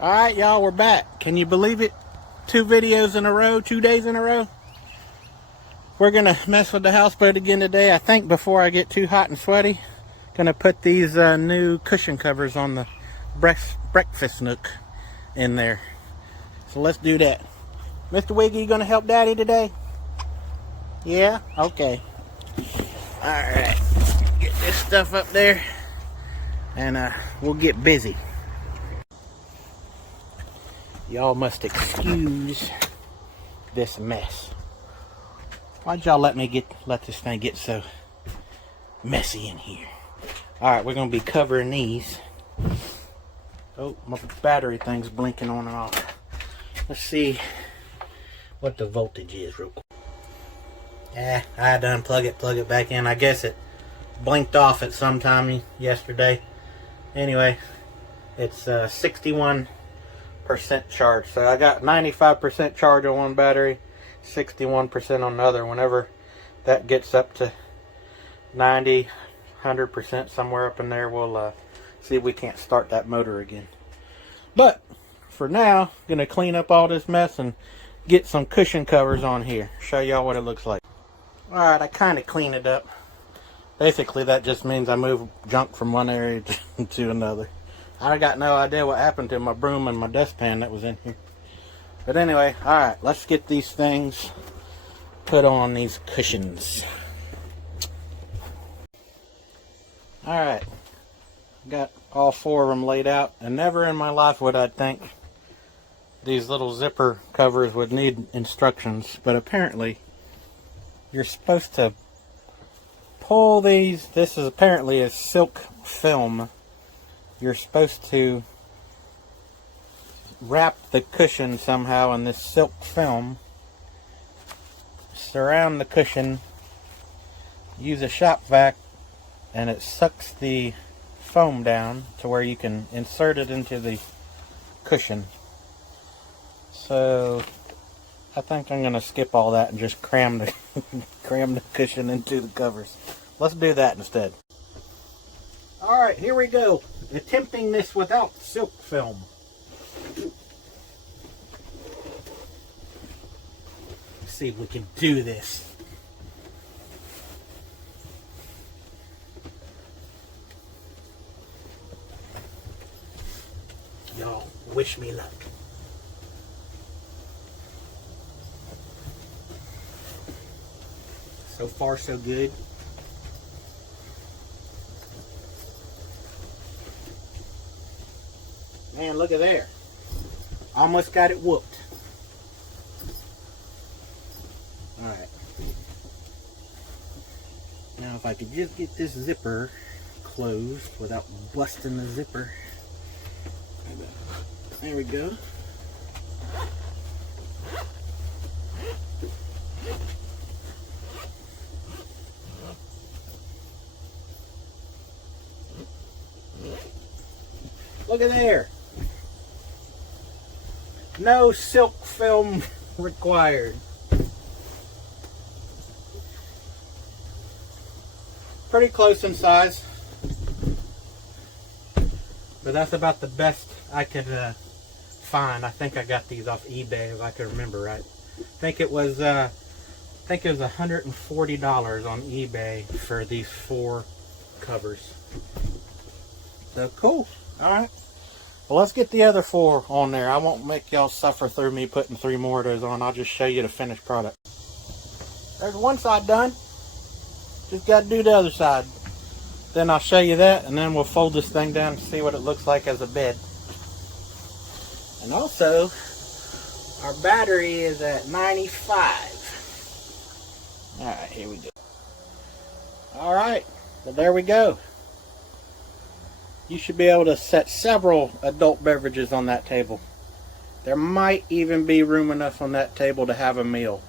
Alright, y'all, we're back. Can you believe it? 2 videos in a row, 2 days in a row. We're gonna mess with the houseboat again today. I think before I get too hot and sweaty, gonna put these new cushion covers on the breakfast nook in there. So let's do that. Mr. Wiggy, you gonna help Daddy today? Yeah? Okay. Alright. Get this stuff up there and we'll get busy. Y'all must excuse this mess. Why'd y'all let this thing get so messy in here? Alright, we're gonna be covering these. Oh, my battery thing's blinking on and off. Let's see what the voltage is real quick. I done plug it back in. I guess it blinked off at some time yesterday. Anyway, it's 61% charge. So I got 95% charge on one battery, 61% on the other. Whenever that gets up to 90, 100%, somewhere up in there, we'll see if we can't start that motor again. But for now, I'm gonna clean up all this mess and get some cushion covers on here. Show y'all what it looks like. Alright, I kind of clean it up. Basically, that just means I move junk from one area to another. I got no idea what happened to my broom and my dustpan that was in here. But anyway, alright, let's get these things put on these cushions. Alright, got all 4 of them laid out, and never in my life would I think these little zipper covers would need instructions, but apparently you're supposed to pull these. This is apparently a silk film. You're supposed to wrap the cushion somehow in this silk film, surround the cushion, use a shop vac, and it sucks the foam down to where you can insert it into the cushion. So I think I'm going to skip all that and just cram the cushion into the covers. Let's do that instead. Alright, here we go. Attempting this without silk film. Let's see if we can do this. Y'all, wish me luck. So far, so good. Man, look at there. Almost got it whooped. Alright. Now if I could just get this zipper closed without busting the zipper. There we go. Look at there. No silk film required. Pretty close in size, but that's about the best I could find. I think I got these off eBay if I can remember right. I think it was $140 on eBay for these 4 covers. So cool. All right. Well, let's get the other 4 on there. I won't make y'all suffer through me putting 3 more of those on. I'll just show you the finished product. There's one side done. Just got to do the other side. Then I'll show you that, and then we'll fold this thing down and see what it looks like as a bed. And also, our battery is at 95. All right, here we go. All right, well, there we go. You should be able to set several adult beverages on that table. There might even be room enough on that table to have a meal.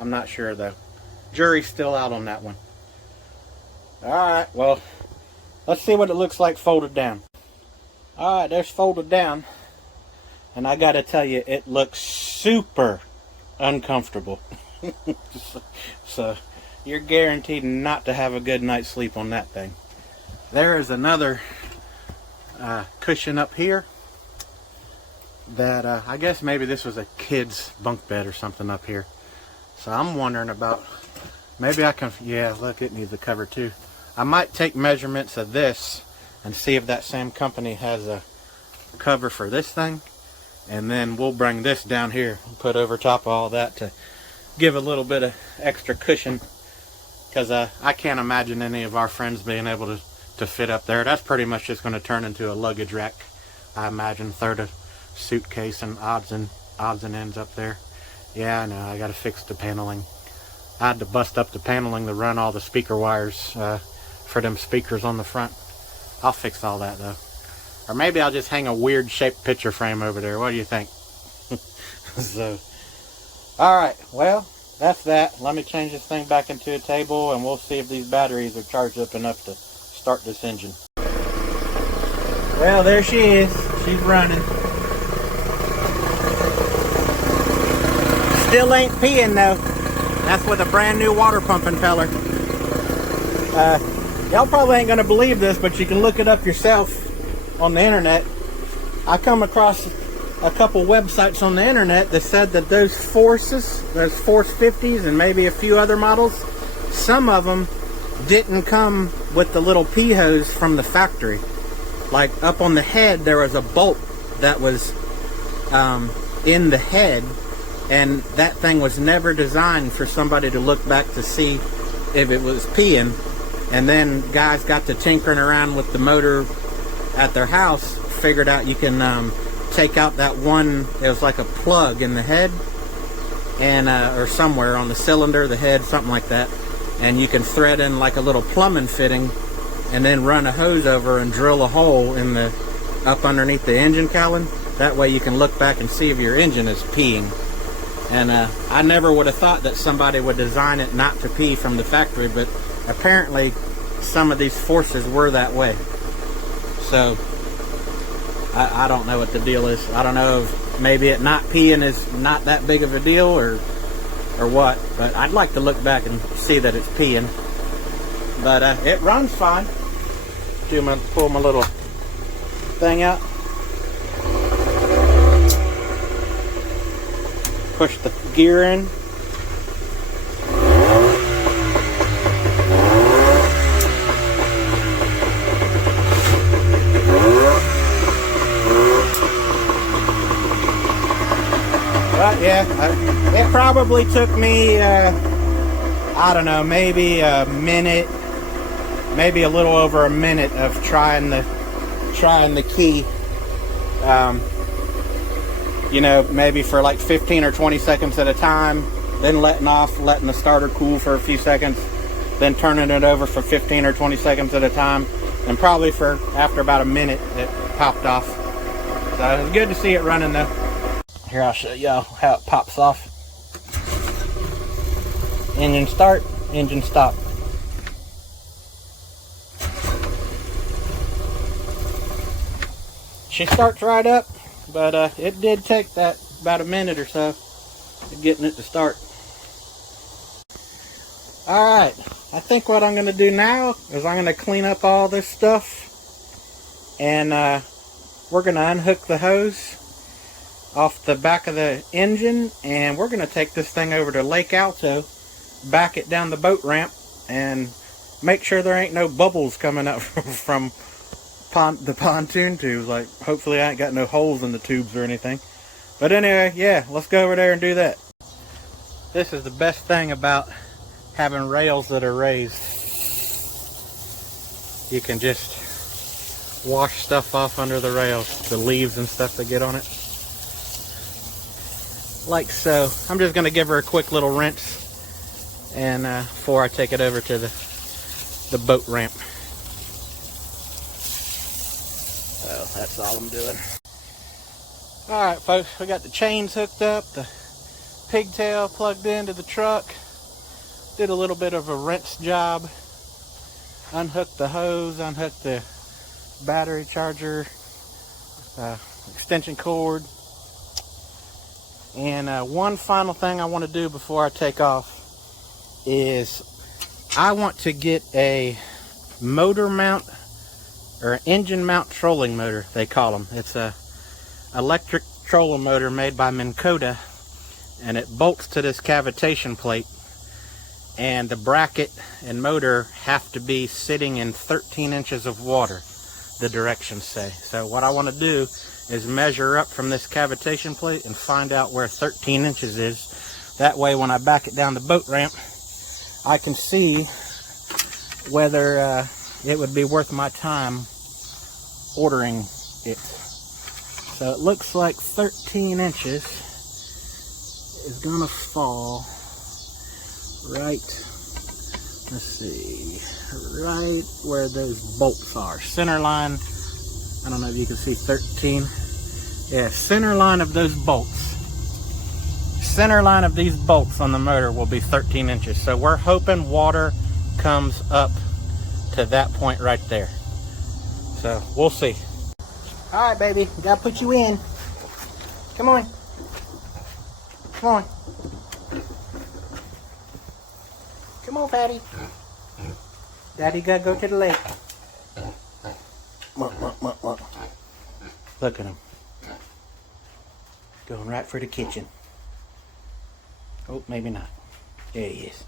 I'm not sure though. Jury's still out on that one. Alright, well, let's see what it looks like folded down. Alright, there's folded down. And I gotta tell you, it looks super uncomfortable. So, you're guaranteed not to have a good night's sleep on that thing. There is another cushion up here. that I guess maybe this was a kid's bunk bed or something up here. So I'm wondering about, maybe I can, yeah, look, it needs a cover too. I might take measurements of this and see if that same company has a cover for this thing, and then we'll bring this down here and put over top of all that to give a little bit of extra cushion, because I can't imagine any of our friends being able to fit up there. That's pretty much just going to turn into a luggage rack, I imagine. Throw a suitcase and odds and ends up there. Yeah, I know, I got to fix the paneling. I had to bust up the paneling to run all the speaker wires for them speakers on the front. I'll fix all that though. Or maybe I'll just hang a weird shaped picture frame over there. What do you think? So, alright, well, that's that. Let me change this thing back into a table and we'll see if these batteries are charged up enough to start this engine. Well, there she is. She's running. Still ain't peeing though. That's with a brand new water pump impeller. Y'all probably ain't gonna believe this, but you can look it up yourself on the internet. I come across a couple websites on the internet that said that those Force 50s and maybe a few other models, some of them didn't come with the little pee hose from the factory. Like up on the head there was a bolt that was in the head, and that thing was never designed for somebody to look back to see if it was peeing. And then guys got to tinkering around with the motor at their house, figured out you can take out that one, it was like a plug in the head, and or somewhere on the cylinder, the head, something like that, and you can thread in like a little plumbing fitting and then run a hose over and drill a hole in the up underneath the engine cowling. That way you can look back and see if your engine is peeing. And I never would have thought that somebody would design it not to pee from the factory, but apparently some of these Forces were that way. So I don't know what the deal is. I don't know if maybe it not peeing is not that big of a deal or what, but I'd like to look back and see that it's peeing. But it runs fine. Pull my little thing out. Push the gear in. But yeah, it probably took me, I don't know, maybe a minute, maybe a little over a minute of trying the key. You know, maybe for like 15 or 20 seconds at a time, then letting the starter cool for a few seconds, then turning it over for 15 or 20 seconds at a time, and probably after about a minute it popped off. So it was good to see it running though. Here, I'll show y'all how it pops off. Engine start, engine stop. She starts right up, but it did take that about a minute or so getting it to start. Alright, I think what I'm going to do now is I'm going to clean up all this stuff, and we're going to unhook the hose off the back of the engine, and we're going to take this thing over to Lake Alto, back it down the boat ramp, and make sure there ain't no bubbles coming up from the pontoon tubes. Like, hopefully I ain't got no holes in the tubes or anything. But anyway, yeah, let's go over there and do that. This is the best thing about having rails that are raised. You can just wash stuff off under the rails, the leaves and stuff that get on it. Like so. I'm just going to give her a quick little rinse and before I take it over to the boat ramp. So that's all I'm doing. Alright folks, we got the chains hooked up, the pigtail plugged into the truck. Did a little bit of a rinse job. Unhooked the hose, unhooked the battery charger, extension cord. And one final thing I want to do before I take off is I want to get a motor mount, or an engine mount trolling motor, they call them. It's a electric trolling motor made by Minn Kota, and it bolts to this cavitation plate, and the bracket and motor have to be sitting in 13 inches of water, the directions say. So what I want to do is measure up from this cavitation plate and find out where 13 inches is. That way when I back it down the boat ramp, I can see whether it would be worth my time ordering it. So it looks like 13 inches is gonna fall right, let's see, right where those bolts are. Center line, I don't know if you can see 13. Yeah, center line of those bolts. Center line of these bolts on the motor will be 13 inches. So we're hoping water comes up to that point right there. So we'll see. All right, baby, we gotta put you in. Come on. Come on. Come on, Patty. Daddy gotta go to the lake. Look at him. Going right for the kitchen. Oh, maybe not. There he is.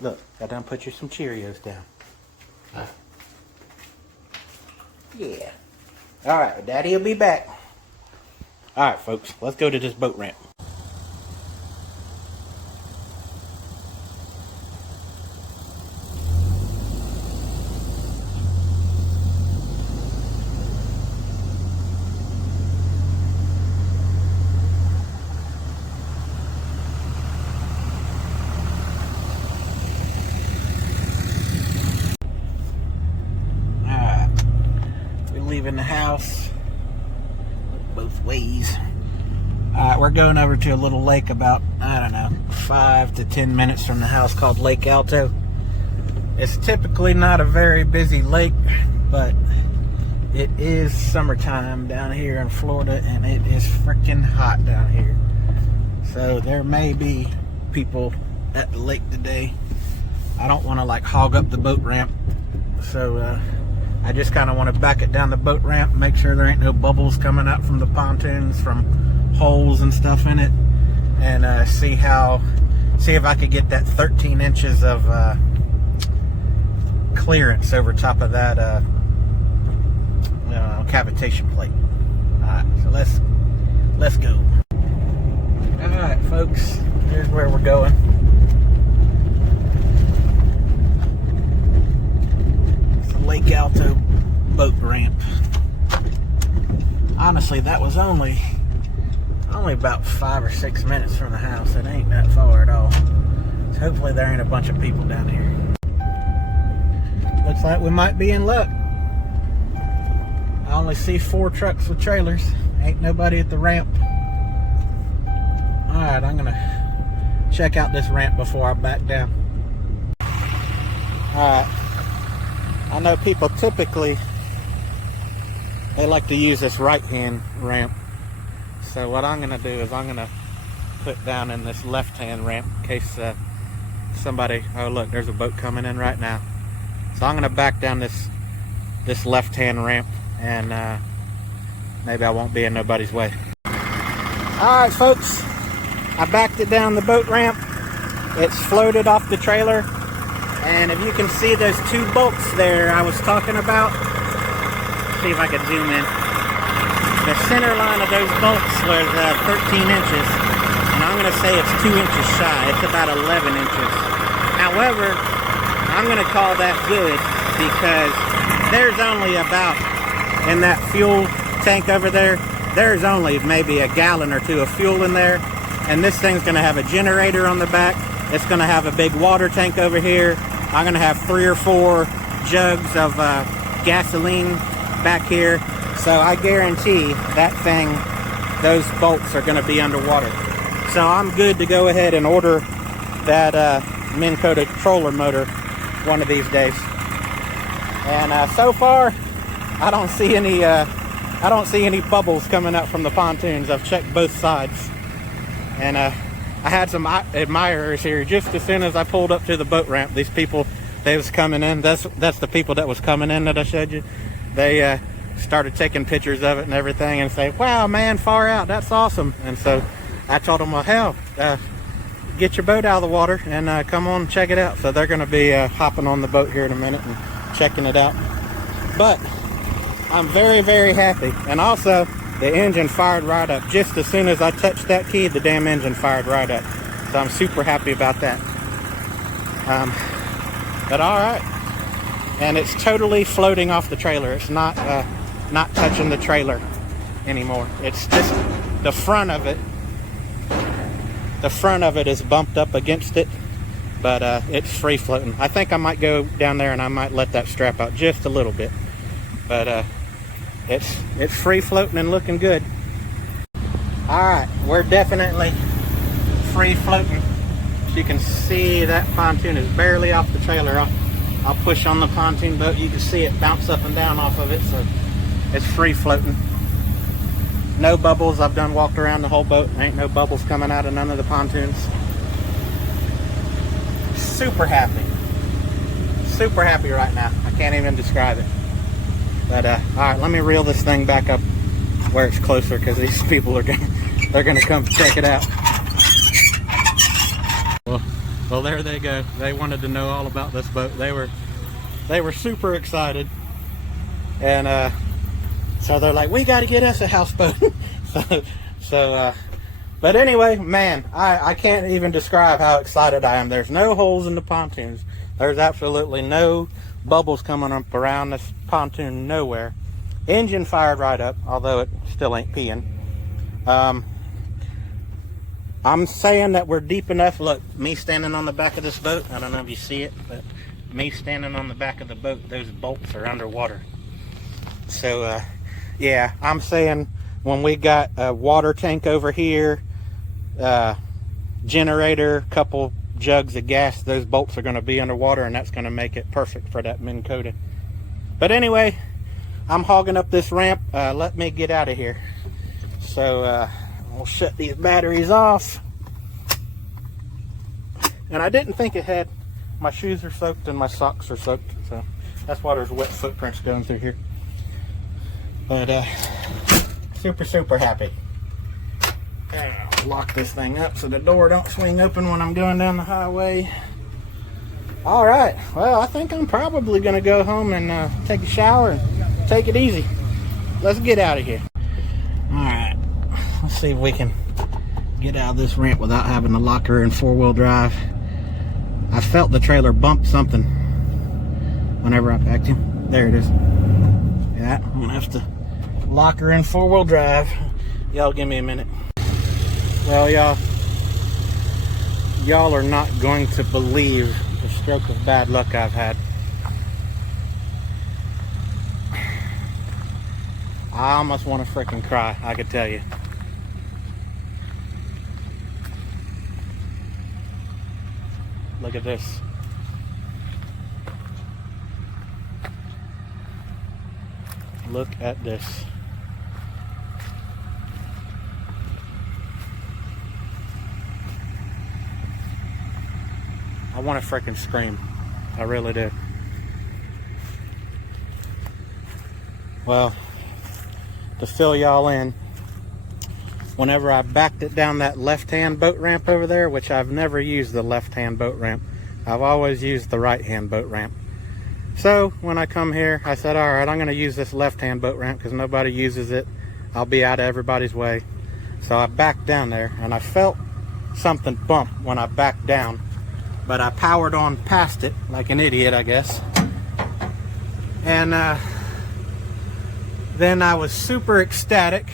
Look, I done put you some Cheerios down. Yeah. Alright, Daddy will be back. Alright, folks, let's go to this boat ramp. Leaving the house both ways. Alright, we're going over to a little lake about, I don't know, 5 to 10 minutes from the house called Lake Alto. It's typically not a very busy lake, but it is summertime down here in Florida and it is freaking hot down here. So there may be people at the lake today. I don't want to like hog up the boat ramp, so I just kind of want to back it down the boat ramp, make sure there ain't no bubbles coming up from the pontoons, from holes and stuff in it, and see if I could get that 13 inches of clearance over top of that cavitation plate. Alright, so let's go. Alright, folks, here's where we're going. Lake Alto boat ramp. Honestly, that was only about 5 or 6 minutes from the house. It ain't that far at all. So hopefully there ain't a bunch of people down here. Looks like we might be in luck. I only see 4 trucks with trailers. Ain't nobody at the ramp. Alright, I'm gonna check out this ramp before I back down. Alright. I know people typically, they like to use this right-hand ramp. So what I'm going to do is I'm going to put down in this left-hand ramp in case somebody, oh look, there's a boat coming in right now. So I'm going to back down this left-hand ramp and maybe I won't be in nobody's way. Alright folks, I backed it down the boat ramp. It's floated off the trailer. And if you can see those 2 bolts there I was talking about, see if I can zoom in. The center line of those bolts was 13 inches, and I'm going to say it's 2 inches shy. It's about 11 inches. However, I'm going to call that good because there's only about, in that fuel tank over there, there's only maybe a gallon or 2 of fuel in there, and this thing's going to have a generator on the back. It's going to have a big water tank over here. I'm going to have 3 or 4 jugs of gasoline back here. So I guarantee that thing, those bolts are going to be underwater. So I'm good to go ahead and order that Minn Kota troller motor one of these days. And so far, I don't see any bubbles coming up from the pontoons. I've checked both sides. And I had some admirers here just as soon as I pulled up to the boat ramp. These people, they was coming in. That's the people that was coming in that I showed you. they started taking pictures of it and everything and say, wow, man, far out, that's awesome. And so I told them, well, hell, get your boat out of the water and come on and check it out. So they're going to be hopping on the boat here in a minute and checking it out. But I'm very, very happy. And also, the engine fired right up. Just as soon as I touched that key, the damn engine fired right up. So I'm super happy about that. But all right. And it's totally floating off the trailer. It's not touching the trailer anymore. It's just the front of it. The front of it is bumped up against it, but it's free floating. I think I might go down there and I might let that strap out just a little bit. But it's free floating and looking good. All right, we're definitely free floating. As you can see, that pontoon is barely off the trailer. I'll push on the pontoon boat. You can see it bounce up and down off of it, so it's free floating. No bubbles. I've done walked around the whole boat. Ain't no bubbles coming out of none of the pontoons. Super happy. Super happy right now. I can't even describe it. But all right, let me reel this thing back up where it's closer, because these people are they're gonna come check it out. Well, there they go. They wanted to know all about this boat. They were super excited, and so they're like, we got to get us a houseboat. But anyway, man, I can't even describe how excited I am. There's no holes in the pontoons. There's absolutely no bubbles coming up around this pontoon, nowhere. Engine fired right up, although it still ain't peeing. I'm saying that we're deep enough. Look, me standing on the back of this boat, I don't know if you see it, but me standing on the back of the boat, those bolts are underwater. So yeah, I'm saying when we got a water tank over here, generator, couple jugs of gas, those bolts are going to be underwater, and that's going to make it perfect for that Minn coating. But anyway, I'm hogging up this ramp. Let me get out of here. So we'll shut these batteries off. And I didn't think it had, my shoes are soaked and my socks are soaked, so that's why there's wet footprints going through here. But super happy. Okay, I'll lock this thing up so the door don't swing open when I'm going down the highway. All right, well, I think I'm probably gonna go home and take a shower and take it easy. Let's get out of here. All right, let's see if we can get out of this ramp without having to lock her in four-wheel drive. I felt the trailer bump something whenever I packed him. There it is. Yeah, I'm gonna have to lock her in four-wheel drive. Y'all give me a minute. Well, y'all are not going to believe the stroke of bad luck I've had. I almost want to freaking cry, I could tell you. Look at this. Look at this. I want to freaking scream. I really do. Well, to fill y'all in, whenever I backed it down that left-hand boat ramp over there, which I've never used the left-hand boat ramp, I've always used the right-hand boat ramp. So when I come here, I said, all right, I'm going to use this left-hand boat ramp because nobody uses it. I'll be out of everybody's way. So I backed down there, and I felt something bump when I backed down, but I powered on past it like an idiot, I guess. And then I was super ecstatic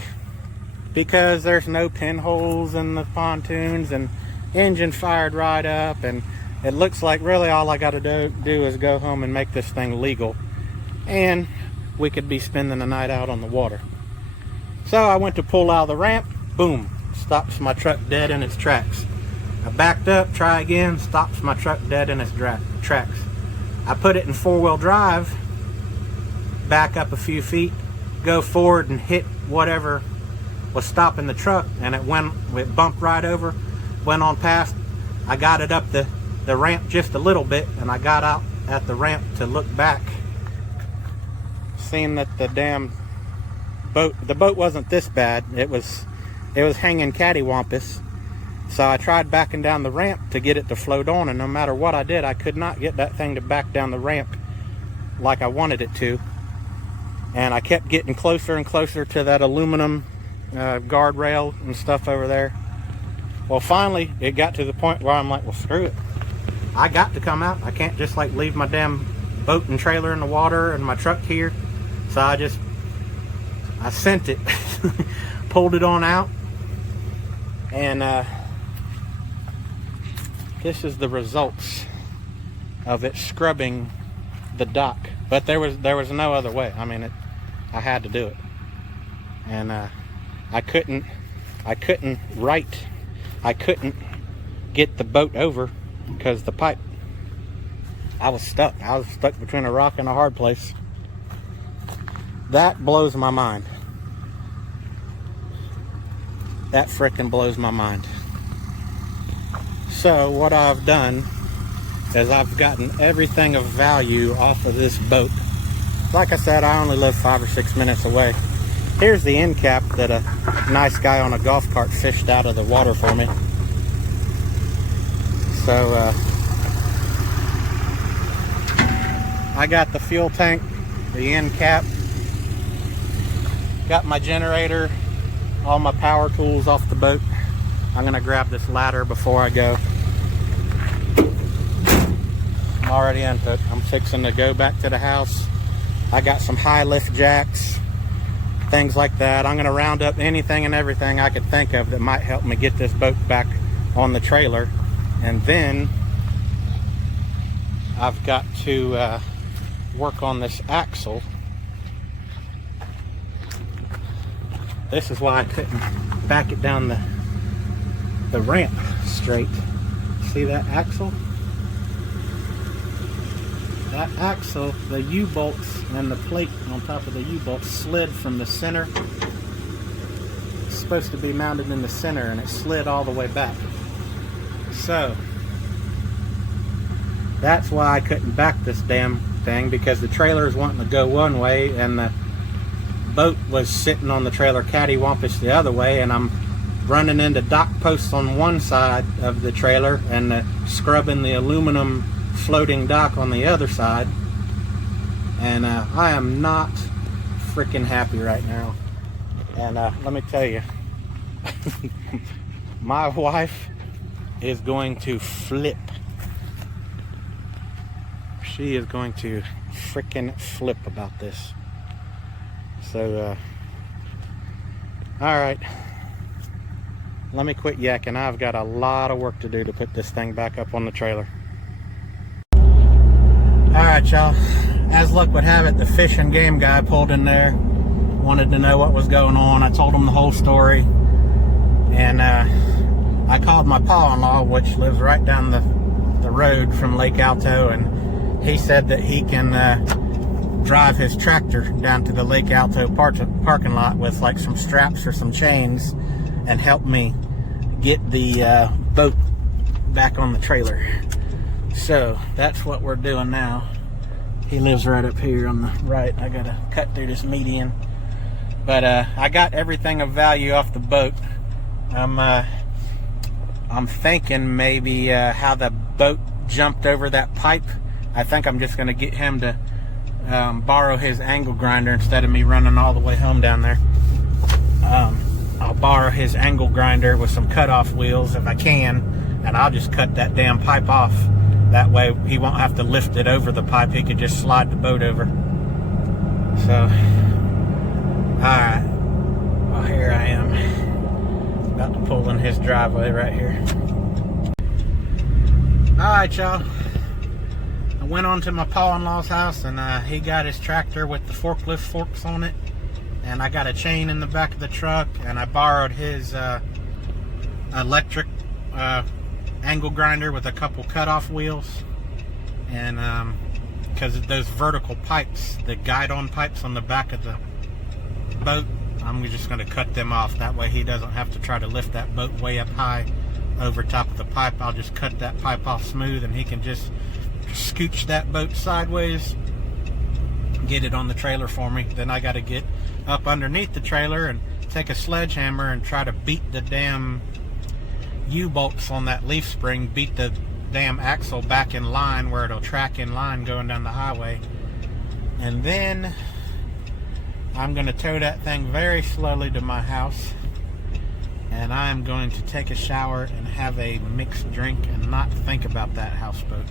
because there's no pinholes in the pontoons, and engine fired right up, and it looks like really all I got to do is go home and make this thing legal, and we could be spending the night out on the water. So I went to pull out of the ramp, boom, stops my truck dead in its tracks. I backed up, try again, stops my truck dead in its tracks. I put it in four-wheel drive, back up a few feet, go forward and hit whatever was stopping the truck, and it bumped right over, went on past. I got it up the ramp just a little bit, and I got out at the ramp to look back. seen that the damn boat, the boat wasn't this bad. It was hanging cattywampus. So I tried backing down the ramp to get it to float on, and no matter what I did, I could not get that thing to back down the ramp like I wanted it to. And I kept getting closer and closer to that aluminum guardrail and stuff over there. Well, finally, it got to the point where I'm like, well, screw it. I got to come out. I can't just like leave my damn boat and trailer in the water and my truck here. So I sent it, pulled it on out, and this is the results of it scrubbing the dock. But there was no other way. I mean, I had to do it, and I couldn't get the boat over because the pipe. I was stuck. I was stuck between a rock and a hard place. That blows my mind. That frickin' blows my mind. So what I've done is I've gotten everything of value off of this boat. Like I said, I only live 5 or 6 minutes away. Here's the end cap that a nice guy on a golf cart fished out of the water for me. So I got the fuel tank, the end cap, got my generator, all my power tools off the boat. I'm gonna grab this ladder before I go. I'm already into it. I'm fixing to go back to the house. I got some high lift jacks, things like that. I'm gonna round up anything and everything I could think of that might help me get this boat back on the trailer. And then I've got to work on this axle. This is why I couldn't back it down the ramp straight. See that axle? That axle, the U-bolts and the plate on top of the U-bolts slid from the center. It's supposed to be mounted in the center, and it slid all the way back. So that's why I couldn't back this damn thing, because the trailer is wanting to go one way and the boat was sitting on the trailer cattywampus the other way, and I'm running into dock posts on one side of the trailer and scrubbing the aluminum floating dock on the other side. And I am not freaking happy right now. And let me tell you, my wife is going to flip. She is going to freaking flip about this. So all right, let me quit yakking. I've got a lot of work to do to put this thing back up on the trailer. All right, y'all, as luck would have it, the fish and game guy pulled in there, wanted to know what was going on. I told him the whole story, and I called my pa-in-law, which lives right down the road from Lake Alto, and he said that he can drive his tractor down to the Lake Alto parking lot with like some straps or some chains and help me get the boat back on the trailer. So that's what we're doing now. He lives right up here on the right. I gotta cut through this median, but I got everything of value off the boat. I'm thinking maybe how the boat jumped over that pipe. I think I'm just gonna get him to borrow his angle grinder instead of me running all the way home down there. I'll borrow his angle grinder with some cutoff wheels if I can, and I'll just cut that damn pipe off. That way he won't have to lift it over the pipe. He could just slide the boat over. So, alright. Well, here I am. About to pull in his driveway right here. Alright, y'all. I went on to my pa-in-law's house, and he got his tractor with the forklift forks on it. And I got a chain in the back of the truck, and I borrowed his electric angle grinder with a couple cutoff wheels. And because those vertical pipes, the guide-on pipes on the back of the boat, I'm just going to cut them off. That way he doesn't have to try to lift that boat way up high over top of the pipe. I'll just cut that pipe off smooth, and he can just scooch that boat sideways, get it on the trailer for me. Then I got to get up underneath the trailer and take a sledgehammer and try to beat the damn U-bolts on that leaf spring, beat the damn axle back in line where it'll track in line going down the highway. And then I'm going to tow that thing very slowly to my house, and I'm going to take a shower and have a mixed drink and not think about that houseboat.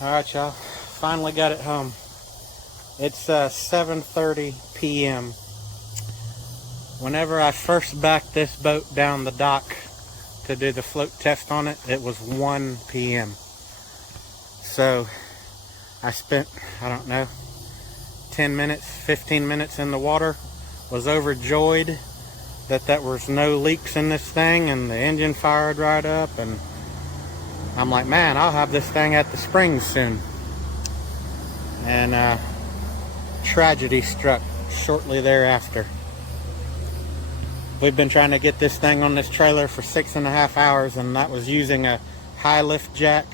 Alright, y'all, finally got it home. It's 7:30 p.m. Whenever I first backed this boat down the dock to do the float test on it, it was 1 p.m. So I spent, I don't know, 10 minutes, 15 minutes in the water, was overjoyed that there was no leaks in this thing, and the engine fired right up, and I'm like, man, I'll have this thing at the springs soon. And tragedy struck shortly thereafter. We've been trying to get this thing on this trailer for 6.5 hours, and that was using a high lift jack,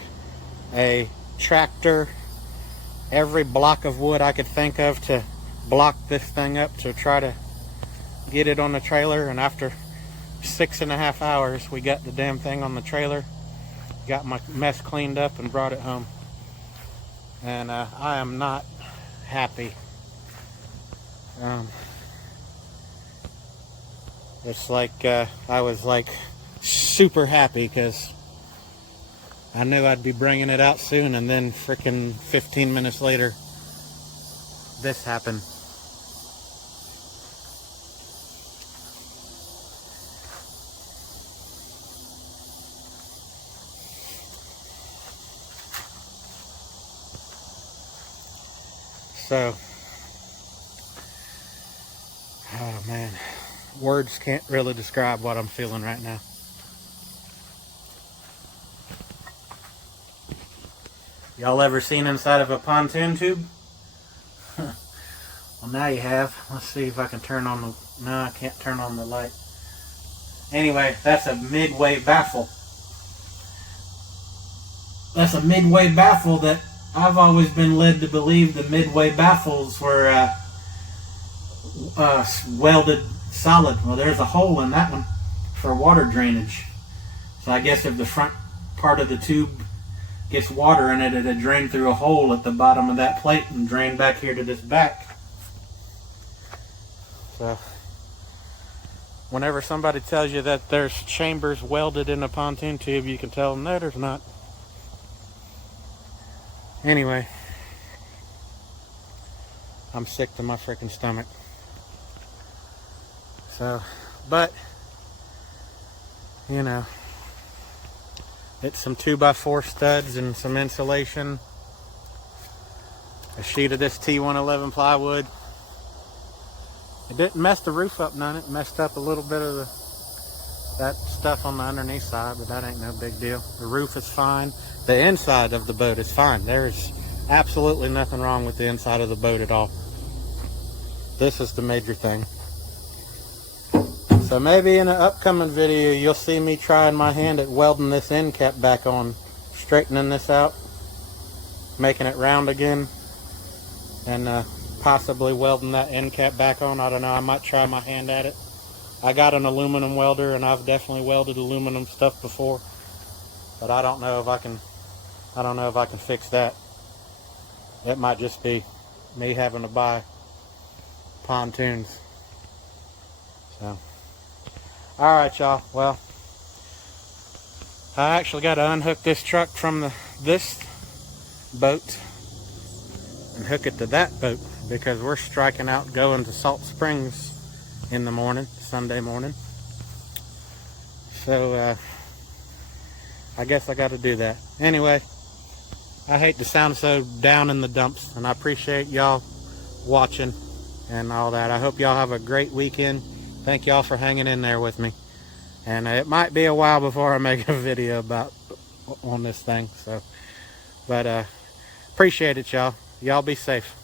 a tractor, every block of wood I could think of to block this thing up to try to get it on the trailer. And after 6.5 hours, we got the damn thing on the trailer, got my mess cleaned up, and brought it home. And I am not happy. It's like I was like super happy because I knew I'd be bringing it out soon, and then freaking 15 minutes later this happened. So, oh man, words can't really describe what I'm feeling right now. Y'all ever seen inside of a pontoon tube? Well, now you have. Let's see if I can turn on the... No, I can't turn on the light. Anyway, that's a midway baffle. That's a midway baffle that I've always been led to believe the midway baffles were welded solid. Well, there's a hole in that one for water drainage. So I guess if the front part of the tube gets water in it, it'll drain through a hole at the bottom of that plate and drain back here to this back. So whenever somebody tells you that there's chambers welded in a pontoon tube, you can tell them no, there's not. Anyway, I'm sick to my freaking stomach. So, but, you know, it's some 2x4 studs and some insulation, a sheet of this T111 plywood. It didn't mess the roof up none. It messed up a little bit of that stuff on the underneath side, but that ain't no big deal. The roof is fine. The inside of the boat is fine. There's absolutely nothing wrong with the inside of the boat at all. This is the major thing. So maybe in an upcoming video you'll see me trying my hand at welding this end cap back on, straightening this out, making it round again, and possibly welding that end cap back on. I don't know, I might try my hand at it. I got an aluminum welder, and I've definitely welded aluminum stuff before, but I don't know if I can fix that. It might just be me having to buy pontoons. So, alright y'all, well, I actually got to unhook this truck from this boat and hook it to that boat, because we're striking out going to Salt Springs in the morning, Sunday morning. So I guess I got to do that. Anyway, I hate to sound so down in the dumps, and I appreciate y'all watching and all that. I hope y'all have a great weekend. Thank y'all for hanging in there with me. And it might be a while before I make a video on this thing. So, but appreciate it, y'all. Y'all be safe.